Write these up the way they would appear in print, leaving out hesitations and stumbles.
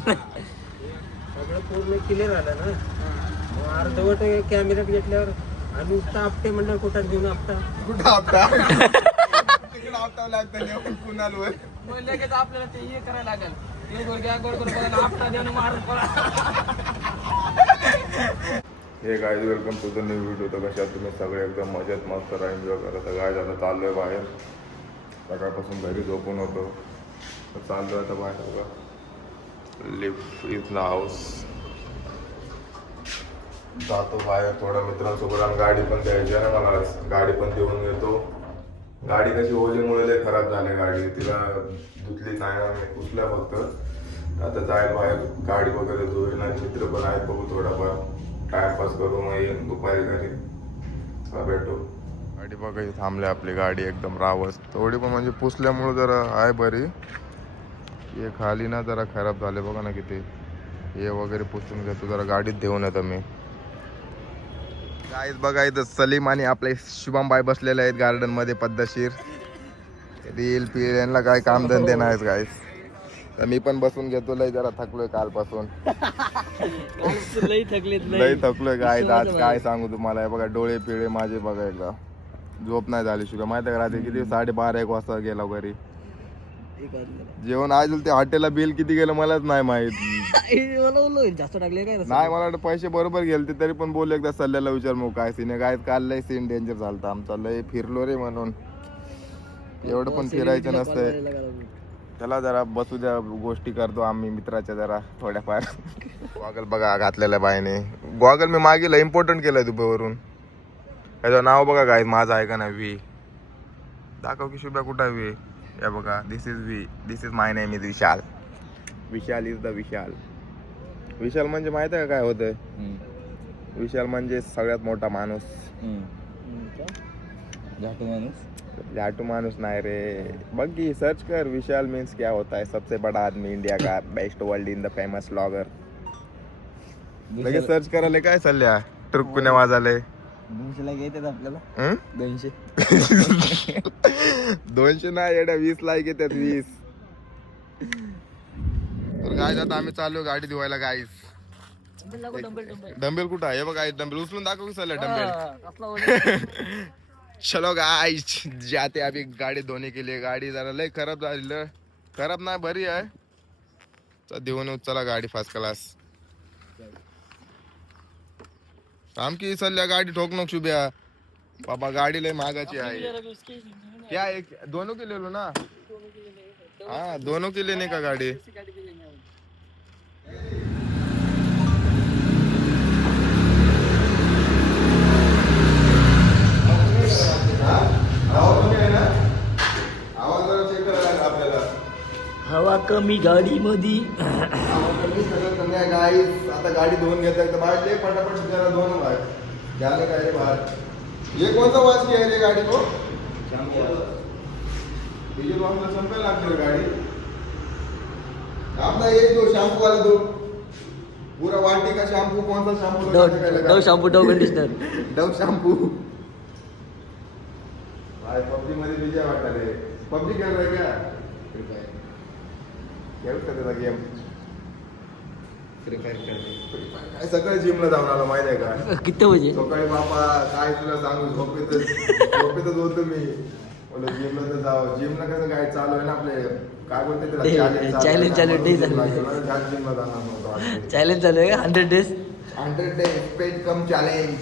सगळं पूर्ण क्लिअर आलं ना. मग अर्धवट कॅमेऱ्यात घेतल्यावर आणि नुसतं आपटे म्हणलं कुठं घेऊन आपटा कुठं आपटा तिकडं आपटावं लागतं नेऊन कुणालवर. लगेच आपल्याला ते हे करायला लागेल. ते गोडग्या गोड गोड बघायला आपटा देणं मारून पळा. Hey guys welcome to the new video. तर कशा तुम्ही सगळे एकदम मजेत मस्त एन्जॉय करत. गाईज आता चाललोय बाहेर. सकाळपासून घरी झोपून होतो तर चाललोय आता बाहेर. Lift is the house. जातो बाहेर थोडं मित्रांसोबत आणि गाडी पण द्यायची आहे ना मला. गाडी पण देऊन घेतो. गाडी कशी ओलीमुळे लय खराब झाली गाडी. तिला धुतली नाही ना मी, पुसल्या फक्त. आता जाईल बाहेर गाडी वगैरे धुईल आणि चित्र पण आहेत बघू थोडाफार. टाइमपास करू मग येईन दुपारी घरी. भेटू. गाडी बघा थांबली आपली गाडी एकदम रावस. थोडी पण म्हणजे पुसल्यामुळे जरा आहे बरी. हे खाली ना जरा खराब झाले बघा ना किती. हे वगैरे पुसून घेतो जरा गाडीत देऊन येतो मी. गाईज बघा इथं सलीम आणि आपले शुभम बाई बसलेले आहेत गार्डन मध्ये पद्धतशीर. रील पील यांना काय काम धंदे नाहीत गाईज. तर मी पण बसून घेतो. लय जरा थकलोय कालपासून. लय थकलोय गाईज. आज काय सांगू तुम्हाला. बघा डोळे पिळे माझे बघा एकदा. झोप नाही झाली शुभम माहिती आहे का. रात्री किती 12:30-1 वाजता गेला घरी. जेवण आज ते हॉटेलला बिल किती गेलं मलाच नाही माहित. जास्त टाकले काय नाही मला वाटतं पैसे बरोबर गेलते तरी पण बोल एकदा सल्ल्याला विचार मग काय सीन आहे. काय काल लय सीन डेंजर झालता आमचा. लय फिरलो रे म्हणून. एवढं पण फिरायचं नसतंय. त्याला जरा बसू द्या गोष्टी करतो आम्ही मित्राच्या जरा थोड्याफार. गॉगल बघा घातलेल्या बाईने. गॉगल मी मागेला इम्पॉर्टंट केलंय दुबईवरून. याचं नाव बघा काय माझं आहे का ना व्ही. दाखव की शुभ्या कुठं आहे व्ही. या बघा this is V. This is my name is Vishal. Vishal is the Vishal. Vishal म्हणजे माहित आहे का काय होतंय. विशाल म्हणजे सगळ्यात मोठा माणूस. झाटू माणूस नाही रे. बघ की सर्च कर विशाल मीन्स क्या होता है. सबसे बड़ा आदमी इंडिया का. Best world in the famous blogger. लगेच सर्च करायला काय चालल्या ट्रुक कुण्या वाजाले. 200 लाईक येतात आपल्याला. 200 नाही येड्या 20 लाईक येतात 20. तर गाईज आता आम्ही चाललो गाडी धुवायला गाईज. डंबेल कुठं आहे बघा. डंबेल उचलून दाखव की चाललं डंबेल. चलो गाईज जाते अभी गाडी धोने के लिए. गाडी जरा लय खराब झाली. खराब नाही बरी आहे. देऊन चला गाडी फर्स्ट क्लास. आमकी सल्ल्या गाडी ठोक नको शुभ्या. बाबा गाडी लय महागाची आहे. क्या एक दोनों के ले लो ना. हाँ दोनों के लेने का गाड़ी. हवा कमी गाडी मध्ये. आता गाडी धुवून घेता येतं बाहेर. पटापट जरा धुवून बाहेर झाले काय रे बाहेर. ये कौन सा वाच किया है रे गाड़ी को. डीजल वाला संपे लागते गाड़ी. अपना एक दो शैम्पू वाला दो. पूरा वाटी का शैम्पू. कौन सा shampoo. Dove shampoo Dove conditioner. Dove shampoo. भाई पबजी मध्ये विजय वाटता रे. पबजी खेल रहे क्या. खेळत का गेम. काय सकाळी जिमला जाऊन आलो माहिती आहे का. किती म्हणजे सकाळी बापा काय तुला सांगू झोपेतच होतो मी. बोललो जिमला तर जावं. जिमला कसं काय चालू आहे ना आपले काय बोलते त्याला चॅलेंज चालू आहे. जिमला जाणार नव्हतो. चॅलेंज चालू आहे 100 days. 100 days पेट कम चॅलेंज.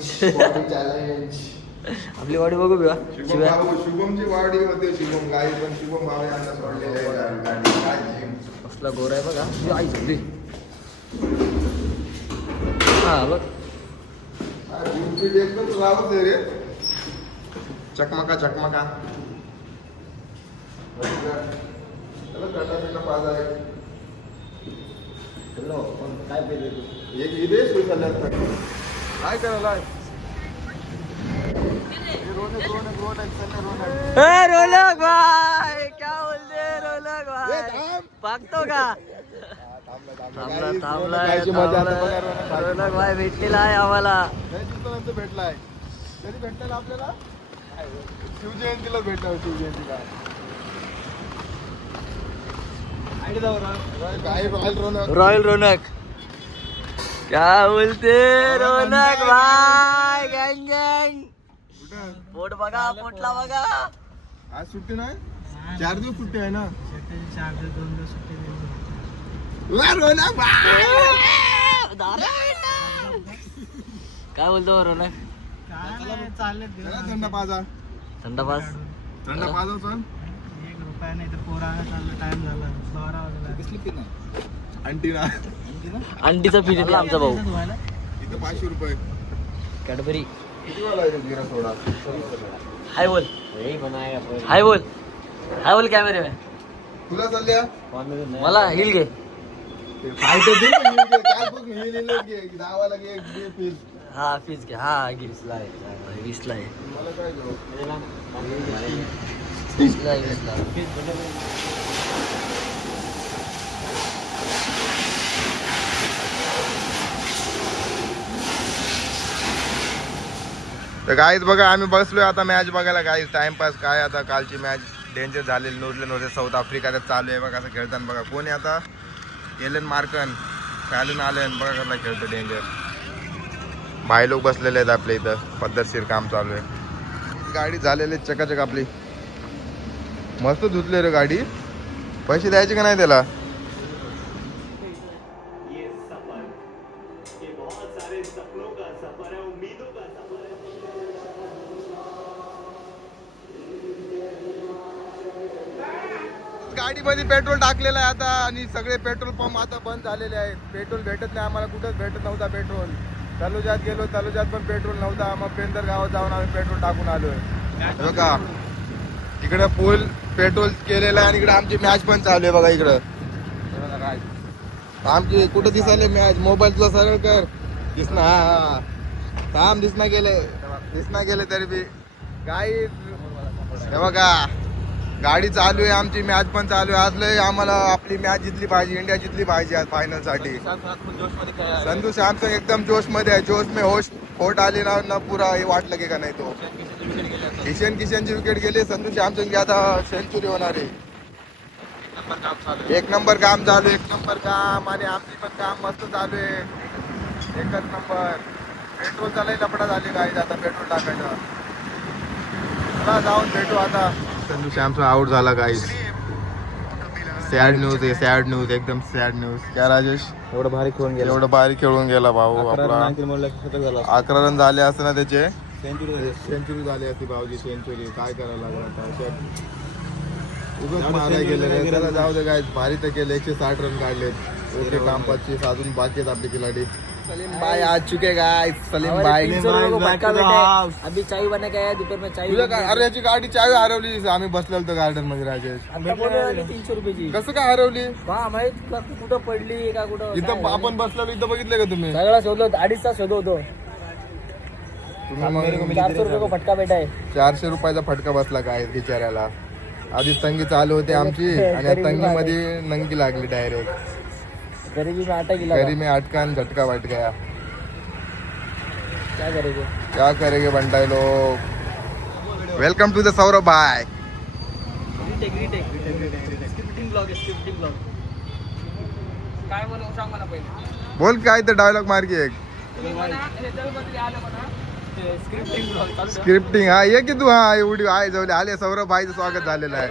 चॅलेंज. आपली वाडी बघू बघा. शुभमची वाडी होते. शुभम गाई पण शुभम भावे यांना सोडलेले कसला गोर आहे बघा. आई झोपली. हा बघ एकदम लावत रे. चकमका चकमका. काय पाहिजे एक इथे काय करायला. रोलक भाई क्या बोलते. रोलक भाई पागतो का. रोलक भाई भेटलेला आहे आम्हाला. भेटलाय तरी भेटला आपल्याला. शिवजयंतीला भेटला. शिवजयंतीला रॉयल रौनक क्या बोलते रौनक भाई गँग गँग पोट बघा पोटला बघा आज सुट्टी नाही 4 दिवस सुट्टी आहे ना रौनक भाई! काय बोलतो रौनक चला थंडा पाजा थंड पास थंडा पाजा चल अंटी ना अंडीचा पीठ घेतला आमचा भाऊ इथं 500 रुपये कॅडबरी किती वाला आहे जिरा सोडा हाय बोल हाय बोल हाय बोल कॅमेरे में तुला चालल्या मला हिल घे गावाला घे फील हा फीज घे हा घे 20ला आहे 20ला आहे मला काय घेऊ 20ला आहे 20ला तर गाईज बघा आम्ही बसलोय आता मॅच बघायला गाईज टाइमपास काय आता कालची मॅच डेंजर झालेली नव्हते साऊथ आफ्रिका चालू आहे बघा असं खेळताना बघा कोणी आता एलन मार्कन खालून आलन बघा कसला खेळतो डेंजर भाई लोक बसलेले आहेत आपल्या इथं पद्धतशीर काम चालू आहे गाडी झालेली चकाचक आपली मस्त धुतले रे गाडी पैसे द्यायचे का नाही त्याला गाडीमध्ये पेट्रोल टाकलेलं आहे आता आणि सगळे पेट्रोल पंप आता बंद झालेले आहेत पेट्रोल भेटत नाही आम्हाला कुठंच भेटत नव्हता पेट्रोल तलुजात गेलो तलुजात पण पेट्रोल नव्हता मग पेंदर गावात जाऊन आम्ही पेट्रोल टाकून आलोय बघा इकडे फुल पेट्रोल केलेलं आहे आणि इकडे आमची मॅच पण चालू आहे बघा इकडं आमची कुठं दिसायले मॅच मोबाईल तुला सरळ कर दिसना हा थांब दिसना गेले तरी बी काही हे बघा गाडी चालू आहे आमची मॅच पण चालू आहे आज लय आम्हाला आपली मॅच जितली पाहिजे इंडिया जितली पाहिजे आज फायनल साठी संजू सॅमसंग एकदम जोश मध्ये आहे जोश में होश होट आली ना पुरा हे वाटलं की का नाही तो किशनची विकेट गेली संजू सॅमसंग आता सेंचुरी होणार आहे एक नंबर काम चालू एक नंबर काम आणि आमची पण काम मस्त चालू आहे एकच नंबर पेट्रोलचा लय लफडा झाली गाडी आता पेट्रोल टाकायचा चला जाऊन भेटू आता संजू सॅमसंग आउट झाला गाईज सॅड न्यूज आहे सॅड न्यूज एकदम सॅड न्यूज क्या राजेश एवढं भारी खेळून गेला भाऊ आपला 11 रन झाले असते ना त्याचे सेंचुरी झाली असती भाऊजी सेंचुरी काय करायला लागला आता उगाच मारायला गेले रे त्याला जाऊ दे गाईज भारी तर केले 160 रन काढलेत ओके काम 25 अजून बाकी आहेत आपली खिलाडी सलीम भाई आ चुके गाइस सलीम भाई अभी चाय बना के आया दोपहर में चाय तुझ्या अरे याची गाडी चावी हरवली आम्ही बसलेलो होतो गार्डन मध्ये राजेश 300 रुपयाची कसं काय हरवली का माहित का कुठं पडली का कुठं इथं आपण बसलेलो इथं बघितलं का तुम्ही सगळा शोधलो 2.5 तास शोधतो तुम्ही 400 रुपये को फटका भेटाय 400 रुपयाचा फटका बसला काय बिचाऱ्याला आधी तंगी चालू होती आमची आणि तंगी मध्ये नंगी लागली डायरेक्ट गरीबी में आटा गिला गरी में अटका झटका बैठ गया क्या करेंगे बंटाई लोग वेलकम टू द सौरभ भाई बोल काय तर डायलॉग मार की एक स्क्रिप्टिंग हा ये की तू हा एवढी आहे जवळ आले सौरभ भाईचं स्वागत झालेलं आहे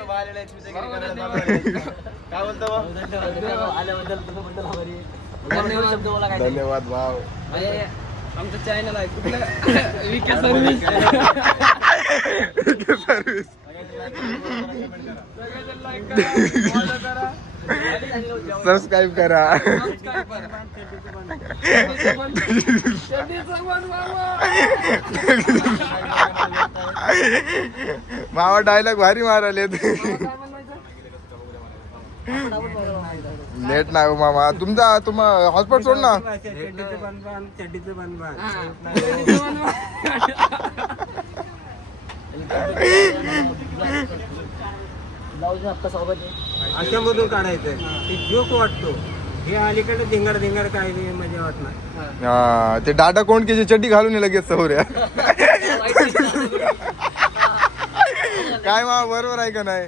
धन्यवाद भाव आमचं चॅनल आहे सर्विस सबस्क्राईब करा मावा डायलॉग भारी मारायले नेट नाही मामा तुम्हा हॉटस्पॉट सोड ना अशा मधून काढायचं ते जोक वाटतो हे अलीकडे धिंगाड काय मजा वाटणार हा ते डाटा कोण की चड्डी घालून लगेच सौर्या काय मा बरोबर आहे का नाही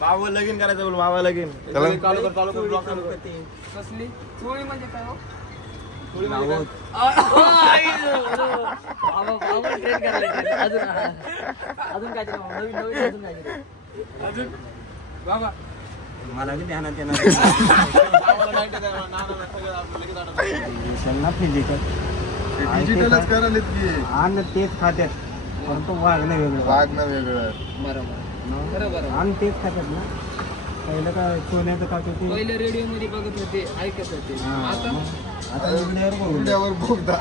बाबा लगीन करायचं बोल बाबा लगीन चला. चालू कर ब्लॉक चालू कर. कसली चोळी म्हणजे काय हो? अजून काय नवीन नवीन अजून काय बाबा मला बी ध्यानात येणार फिजिकल डिजिटलच करायला की अन्न तेच खात्यात परंतु वागणं वेगळं वागणं वेगळं. बरोबर अन्न तेच खात्यात ना. पहिलं काय सोन्याचं खात होते. पहिले रेडिओ मध्ये बघत होते ऐकत होते आता आता उघड्यावर बघू. उघड्यावर बोगदा.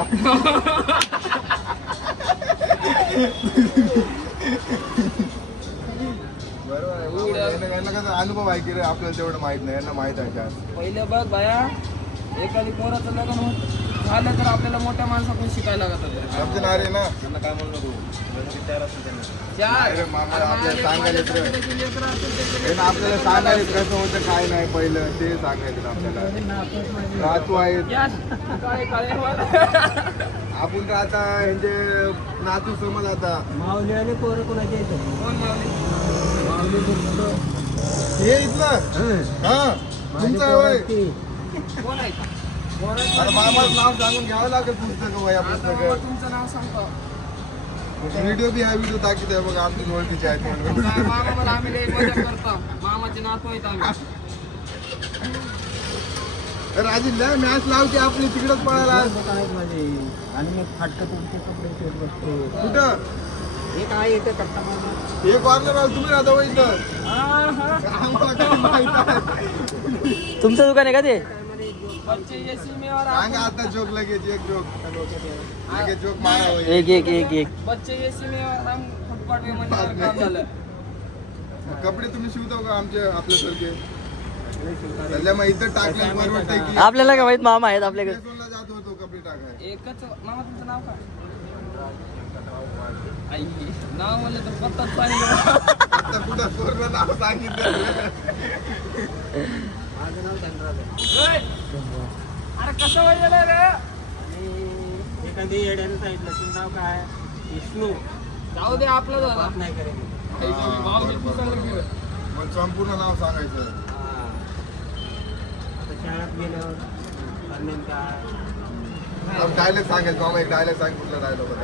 बरोबर आहे. यांना कसं अनुभव आहे की रे आपल्याला तेवढं माहित नाही, यांना माहित आहे जास्त. पहिलं बघ बाया एखादी पोराचं लग्न झालं तर आपल्याला मोठ्या माणसाकडून शिकायला लागत होतं. समजून आले ना. त्यांना काय म्हणू नको विचार असेल त्यांना. अरे मामा आपल्याला सांगायचं रे. हे ना आपल्याला सांगायचं कसं होतं काय नाही पहिलं ते सांगायचं आपल्याला. राहतो आहेत आपण का आता यांचे नातू समज आता माऊली आणि पोरं कोणाचे येतात. कोण मावली? माऊली फक्त हे इथलं हा तुमचं आहे होय. कोण आहे का? अरे मामाचं नाव सांगून घ्यावं लागेल पुस्तक वया आता बाबा पुस्तक. तुमचं नाव सांगतो. व्हिडिओ बी हा व्हिडिओ दाखवत आहे बघा आमची ओळखीचे आहेत म्हणून. काय मामा मला आम्ही लई मजा करतो. मामाचे नातू आहेत आम्ही. राजीव मॅच लावते आपली तिकडच पळायला. आहेत माझे आणि मग फाटकं तुमचे कपडे शोध बसतो. कुठं हे काय येतं कट्टा मारणं. हे कॉर्नर आहे तुम्ही राहता होय इथं. आम्हाला काय माहित आहे. तुमचं दुकान आहे का ते? सांगा आता जोक लगेच एक जोक लगेच जोक मारा होय. एक बच्चे एसी में हम फुटपाथ पे म्हणजे काम झालं. कपडे तुम्ही शिवता का आमचे आपल्यासारखे. सध्या मग इथं टाकलं परवडतंय की आपल्याला काय माहित मामा आहेत आपल्याकडे. पेट्रोलला जात होतो कपडे टाकाय. एकच मामा तुमचं नाव काय? आई नाव म्हणलं तर पत्ताच सांगितलं. आता कुठं पूर्ण नाव सांगितलं. माझं नाव धनराज आहे. अरे कसं वाजलं रे? आणि एखादी येड्यानं सांगितलं तुझं नाव काय विष्णू. जाऊ दे आपलं झालं. बाप नाही करेल. मावशी तू सांगितलं. मग संपूर्ण नाव सांगायचं. आता शाळेत गेल्यावर करण्यात काय डायलॉग सांगायचं मामा एक डायलॉग सांग कुठला डायलॉग होता.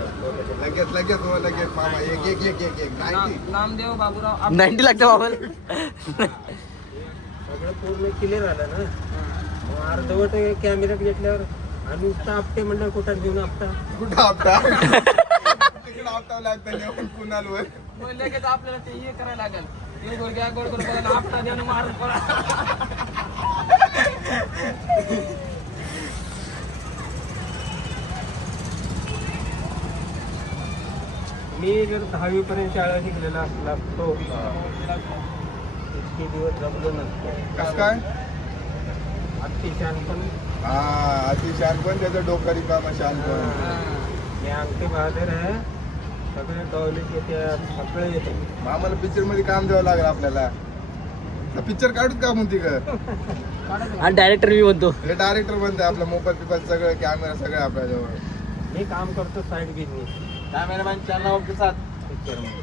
लगेच हो लगेच मामा एक नामदेव बाबूराव 90 लागतं बाबा. सगळं पूर्ण क्लिअर झालं ना. मग अर्धवट कॅमेऱ्यात घेतल्यावर आणि नुसतं आपटे म्हणलं कुठात घेऊन आपटा. कुठं आपटा तिकडं आपटावं लागतं नेऊन कुणालवर. मग लगेच आपल्याला ते हे करायला लागेल. हे गोड घ्या गोड गोड बघायला आपटा देणं मारून पडा. मी जर 10वी पर्यंत शाळा शिकलेला असला असतो इतके दिवस जमलो नसतो. कसं काय अति शानपण. हा अति शहाणपण त्याचं डोकं रिकामं शहाणपण. हे अंगठी बहादर आहे. सगळे टॉयलेट येते सगळे येते. मामाला पिक्चर मध्ये काम द्यावं लागेल आपल्याला. पिक्चर काढूत का म्हणते का. आणि डायरेक्टर मी म्हणतो. हे डायरेक्टर बनते आपला मोबाईल पिपल सगळं कॅमेरा सगळं आपल्याजवळ. मी काम करतो साईड बिझनेस कॅमेरामॅन चॅनल के साथ पिक्चर मध्ये.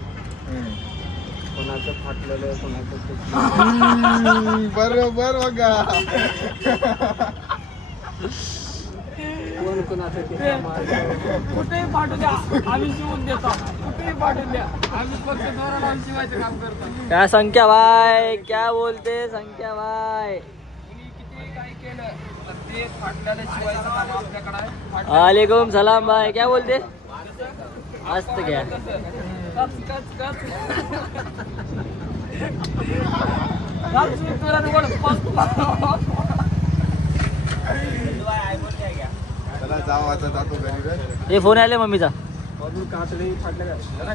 कोणाचं फाटलेलं कोणाचं तुटलेलं. बरोबर बघा. कोण कोणाचं ते मारलं. कुठेही पाठवून द्या आम्ही शिवून देतो. कुठेही पाठवून द्या आम्ही फक्त दोरा शिवायचं काम करतो. क्या संख्या भाई क्या बोलते संख्या भाई. किती काय केलं तर ते फाटल्याला शिवायचं काम आपल्याकडे आहे. वालेकुम सलाम भाई क्या बोलते. मस्त घ्या. चला जाऊ आता जातो घरी रे. हे फोन आले मम्मीचा. अजून कातडी फाटल्या